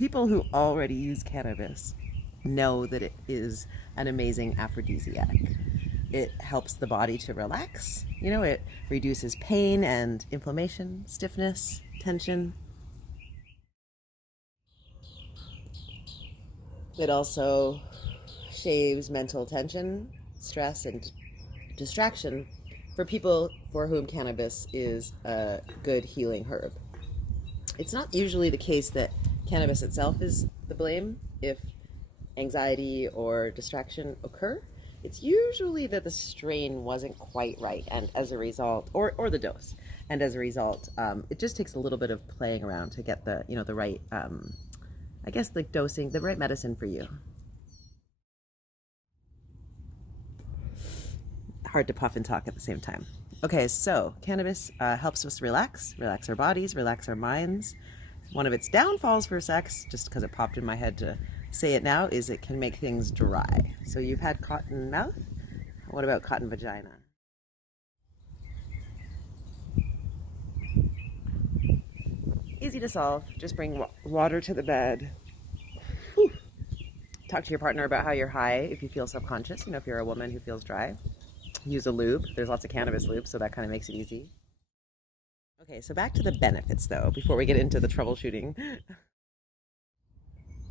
people who already use cannabis know that it is an amazing aphrodisiac. It helps the body to relax. It reduces pain and inflammation, stiffness, tension. It also shaves mental tension, stress, and distraction for people for whom cannabis is a good healing herb. It's not usually the case that cannabis itself is the blame if anxiety or distraction occur. It's usually that the strain wasn't quite right, and as a result, or the dose, and as a result, it just takes a little bit of playing around to get the right, I guess, like dosing, the right medicine for you. Hard to puff and talk at the same time. Okay, so cannabis helps us relax our bodies, relax our minds. One of its downfalls for sex, just because it popped in my head to say it now, is it can make things dry. So you've had cotton mouth. What about cotton vagina? Easy to solve. Just bring water to the bed. Whew. Talk to your partner about how you're high if you feel self-conscious. If you're a woman who feels dry. Use a lube. There's lots of cannabis lube, so that kind of makes it easy. Okay, so back to the benefits, though, before we get into the troubleshooting.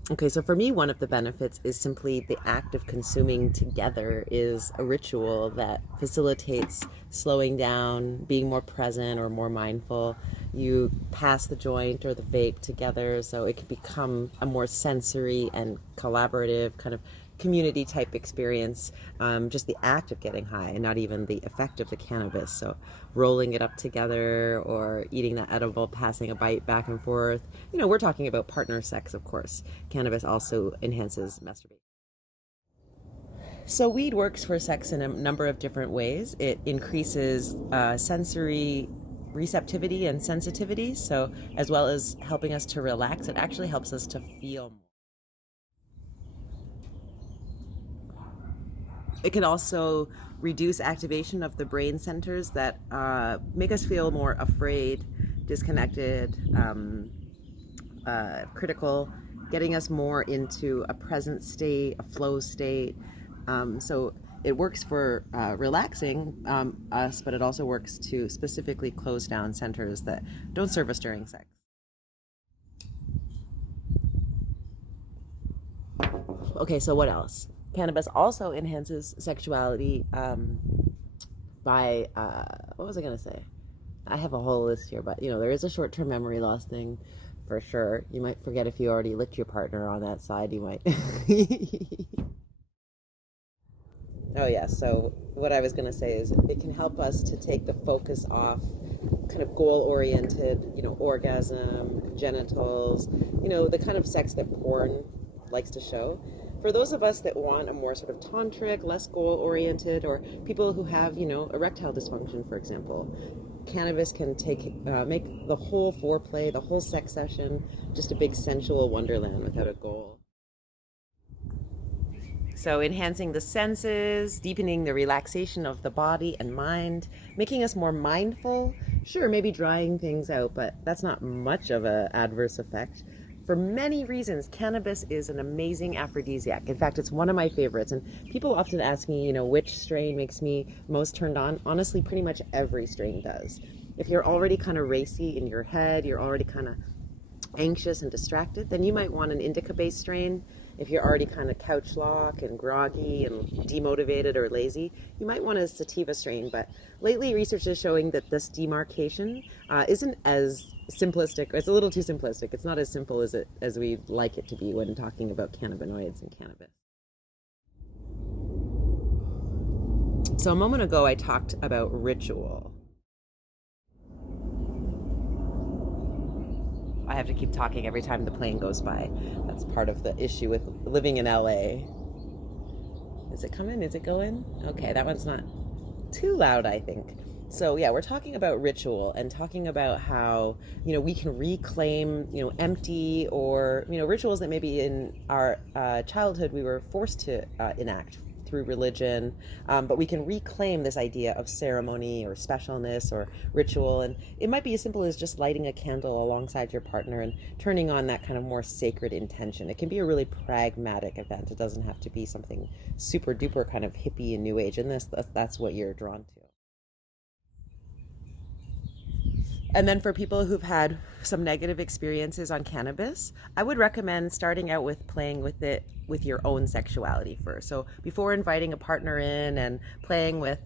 Okay, so for me, one of the benefits is simply the act of consuming together is a ritual that facilitates slowing down, being more present or more mindful. You pass the joint or the vape together, so it can become a more sensory and collaborative kind of community type experience, just the act of getting high and not even the effect of the cannabis. So rolling it up together or eating that edible, passing a bite back and forth. We're talking about partner sex, of course. Cannabis also enhances masturbation. So weed works for sex in a number of different ways. It increases sensory receptivity and sensitivity. So as well as helping us to relax, it actually helps us to feel more. It can also reduce activation of the brain centers that make us feel more afraid, disconnected, critical, getting us more into a present state, a flow state. So it works for relaxing us, but it also works to specifically close down centers that don't serve us during sex. Okay, so what else? Cannabis also enhances sexuality by, what was I going to say? I have a whole list here, but there is a short-term memory loss thing for sure. You might forget if you already licked your partner on that side, you might. Oh yeah, so what I was going to say is it can help us to take the focus off kind of goal-oriented, orgasm, genitals, the kind of sex that porn likes to show. For those of us that want a more sort of tantric, less goal-oriented, or people who have, erectile dysfunction, for example, cannabis can make the whole foreplay, the whole sex session, just a big sensual wonderland without a goal. So enhancing the senses, deepening the relaxation of the body and mind, making us more mindful. Sure, maybe drying things out, but that's not much of an adverse effect. For many reasons, cannabis is an amazing aphrodisiac. In fact, it's one of my favorites. And people often ask me, which strain makes me most turned on. Honestly, pretty much every strain does. If you're already kind of racy in your head, you're already kind of anxious and distracted, then you might want an indica-based strain. If you're already kind of couch lock and groggy and demotivated or lazy, you might want a sativa strain. But lately, research is showing that this demarcation isn't as simplistic. It's a little too simplistic. It's not as simple as we'd like it to be when talking about cannabinoids and cannabis. So a moment ago, I talked about ritual. I have to keep talking every time the plane goes by. That's part of the issue with living in LA. Is it coming? Is it going? Okay, that one's not too loud, I think. So yeah, we're talking about ritual and talking about how, we can reclaim, empty or, rituals that maybe in our childhood we were forced to enact through religion, but we can reclaim this idea of ceremony or specialness or ritual. And it might be as simple as just lighting a candle alongside your partner and turning on that kind of more sacred intention. It can be a really pragmatic event. It doesn't have to be something super duper kind of hippie and new age. And that's what you're drawn to. And then for people who've had some negative experiences on cannabis, I would recommend starting out with playing with it with your own sexuality first. So before inviting a partner in and playing with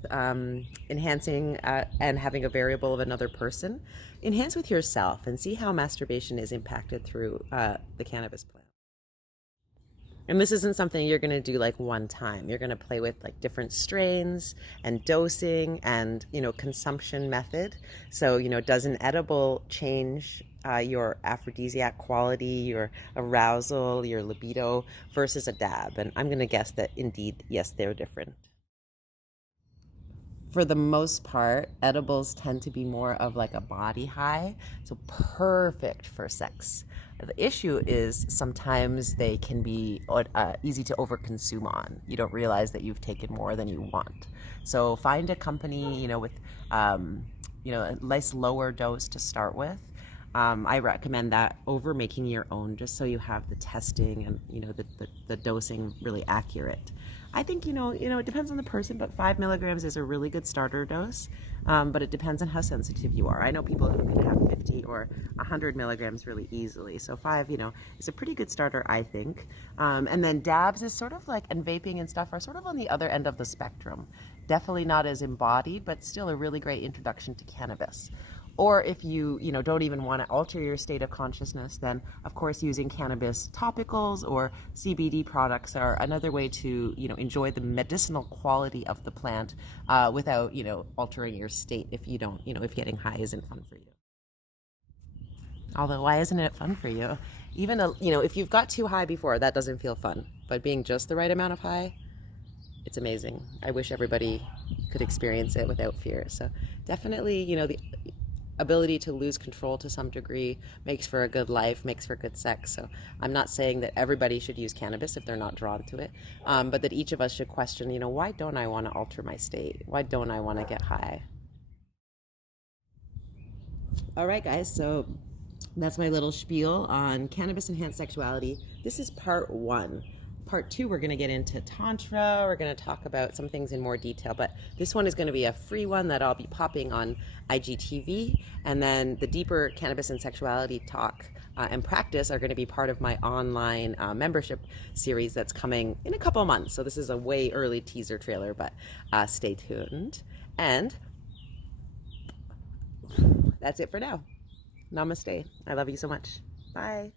enhancing and having a variable of another person, enhance with yourself and see how masturbation is impacted through the cannabis plant. And this isn't something you're going to do like one time. You're going to play with like different strains and dosing and, consumption method. So, does an edible change your aphrodisiac quality, your arousal, your libido versus a dab? And I'm going to guess that indeed, yes, they're different. For the most part, edibles tend to be more of like a body high, so perfect for sex. The issue is sometimes they can be easy to overconsume on. You don't realize that you've taken more than you want. So find a company, with, a nice lower dose to start with. I recommend that over making your own, just so you have the testing and the dosing really accurate. I think it depends on the person, but 5 milligrams is a really good starter dose. But it depends on how sensitive you are. I know people who can have 50 or 100 milligrams really easily. So 5, is a pretty good starter, I think. And then dabs is sort of like, and vaping and stuff are sort of on the other end of the spectrum. Definitely not as embodied, but still a really great introduction to cannabis. Or if you don't even want to alter your state of consciousness, then of course using cannabis topicals or CBD products are another way to enjoy the medicinal quality of the plant without altering your state if you don't if getting high isn't fun for you. Although why isn't it fun for you? Even if you've got too high before, that doesn't feel fun. But being just the right amount of high, it's amazing. I wish everybody could experience it without fear. So definitely, the ability to lose control to some degree makes for a good life, makes for good sex. So I'm not saying that everybody should use cannabis if they're not drawn to it, but that each of us should question, why don't I want to alter my state? Why don't I want to get high? All right, guys, so that's my little spiel on cannabis enhanced sexuality. This is part 1. Part 2, we're going to get into tantra. We're going to talk about some things in more detail, but this one is going to be a free one that I'll be popping on IGTV, and then the deeper cannabis and sexuality talk and practice are going to be part of my online membership series that's coming in a couple of months. So this is a way early teaser trailer, but stay tuned. And that's it for now. Namaste. I love you so much. Bye.